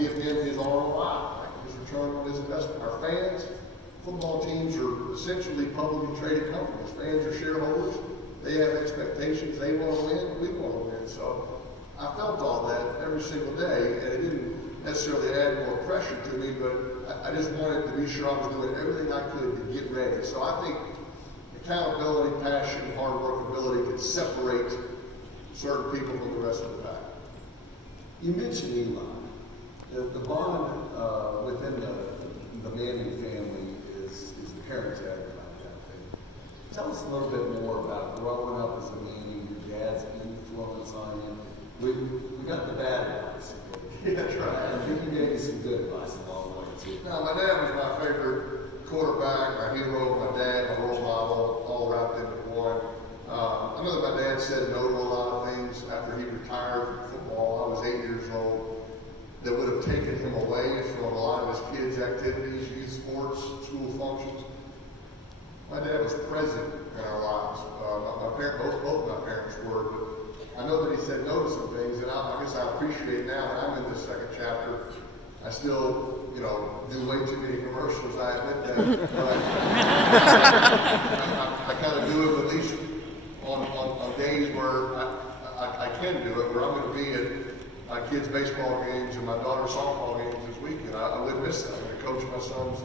give him his ROI, like his return on his investment. Our fans, football teams are essentially publicly traded companies. Fans are shareholders. They have expectations. They want to win. We want to win. So I felt all that every single day, and it didn't necessarily add more pressure to me, but I just wanted to be sure I was doing everything I could to get ready. So I think accountability, passion, hard work, ability can separate certain people from the rest of the pack. You mentioned Eli. The bond within the Manning family is the parents added about that thing. Tell us a little bit more about growing up as a Manning, your dad's influence on you. We got the bad advice. Yeah, that's right. And you gave me some good advice along the way too. Now, my dad was my favorite quarterback, my hero, my dad, my role model, all wrapped into one. I know that my dad said no to a lot of things after he retired from football. I was 8 years old. That would have taken him away from a lot of his kids' activities, youth sports, school functions. My dad was present in our lives. Both my parents were, but I know that he said no to some things, and I guess I appreciate now that I'm in this second chapter. I still, do way too many commercials, I admit that, but I kind of do it at least on days where I can do it, where I'm going to be at my kids' baseball games and my daughter's softball games this weekend. I wouldn't miss that. I'm going to coach my son's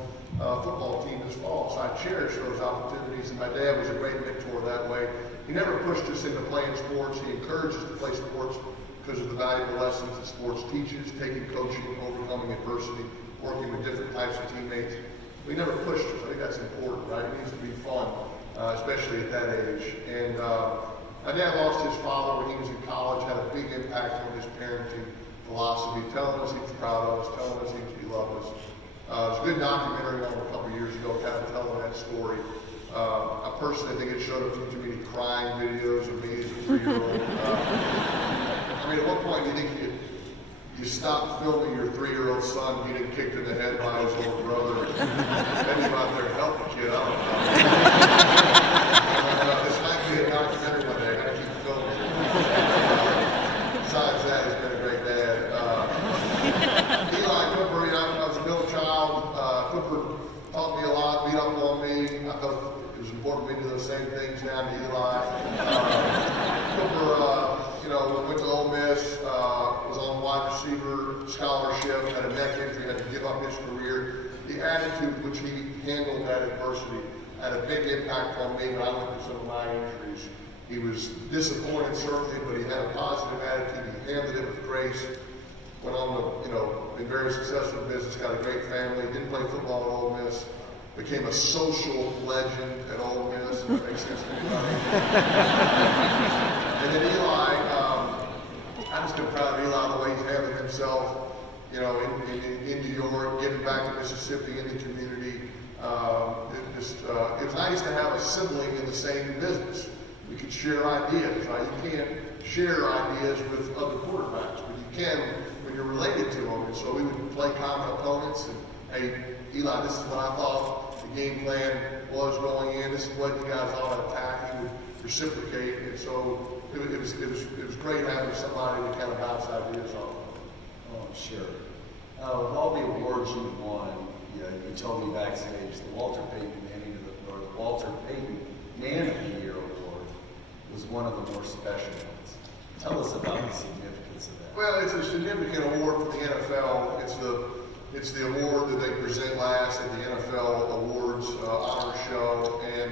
football team this fall, so I cherish those opportunities, and my dad was a great mentor that way. He never pushed us into playing sports. He encouraged us to play sports because of the valuable lessons that sports teaches, taking coaching, overcoming adversity, working with different types of teammates. We never pushed us. I think that's important, right? It needs to be fun, especially at that age. And my dad lost his father when he was in college, had a big impact on his parenting philosophy, telling us he was proud of us, telling us he loved us. There's a good documentary on him a couple years ago kind of telling that story. I personally think it showed up too many crying videos of me as a 3-year-old. I mean, at what point do you think you stop filming your 3-year-old son getting kicked in the head by his older brother? Maybe go out there and help the kid, I don't know. This might be a documentary one day, I gotta keep filming. Besides that, he's been a great dad. Eli Cooper, I was a middle child. Cooper taught me a lot, beat up on me. I thought it was important for me to do those same things now to Eli. Cooper, went to Ole Miss, was on wide receiver scholarship, had a neck injury, had to give up his career. The attitude which he handled that adversity had a big impact on me when I went through some of my injuries. He was disappointed certainly, but he had a positive attitude. He handled it with grace. Went on to, been very successful in business, got a great family, didn't play football at Ole Miss, became a social legend at Ole Miss, if that makes sense to anybody. And then Eli, I've just been proud of Eli, the way he's handled himself, in New York, giving back to Mississippi, in the community. It was nice to have a sibling in the same business. We could share ideas, right? You can't share ideas with other quarterbacks, but you can when you're related to them. And so we would play common opponents, and hey, Eli, this is what I thought the game plan was going in. This is what you guys ought to attack. He would reciprocate, and so it was great having somebody to kind of bounce ideas off. Oh, sure. With all the awards you've won, you told me backstage the Walter Payton Man of the Year award was one of the more special ones. Tell us about the significance of that. Well, it's a significant award for the NFL. It's the award that they present last at the NFL Awards honor show, and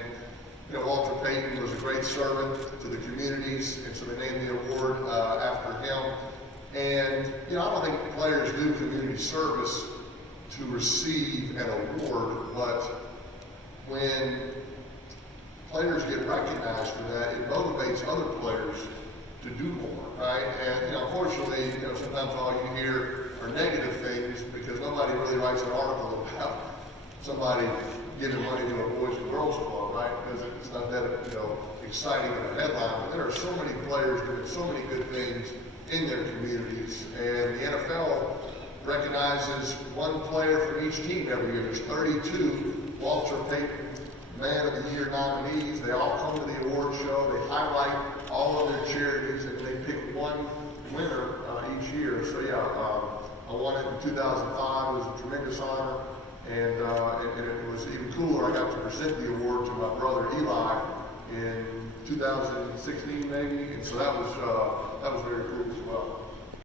Walter Payton was a great servant to the communities, and so they named the award after him. And I don't think players do community service to receive an award, but when players get recognized for that, it motivates other players to do more, right? And unfortunately, sometimes all you hear are negative things because nobody really writes an article about somebody giving money to a Boys and Girls Club, right? Because it's not that exciting in a headline, but there are so many players doing so many good things in their communities, and the NFL recognizes one player from each team every year. There's 32 Walter Payton Man of the Year nominees. They all come to the award show. They highlight all of their charities, and they pick one winner each year. So yeah, I won it in 2005. It was a tremendous honor, and it was even cooler. I got to present the award to my brother Eli in 2016 maybe, and so that was very cool as well.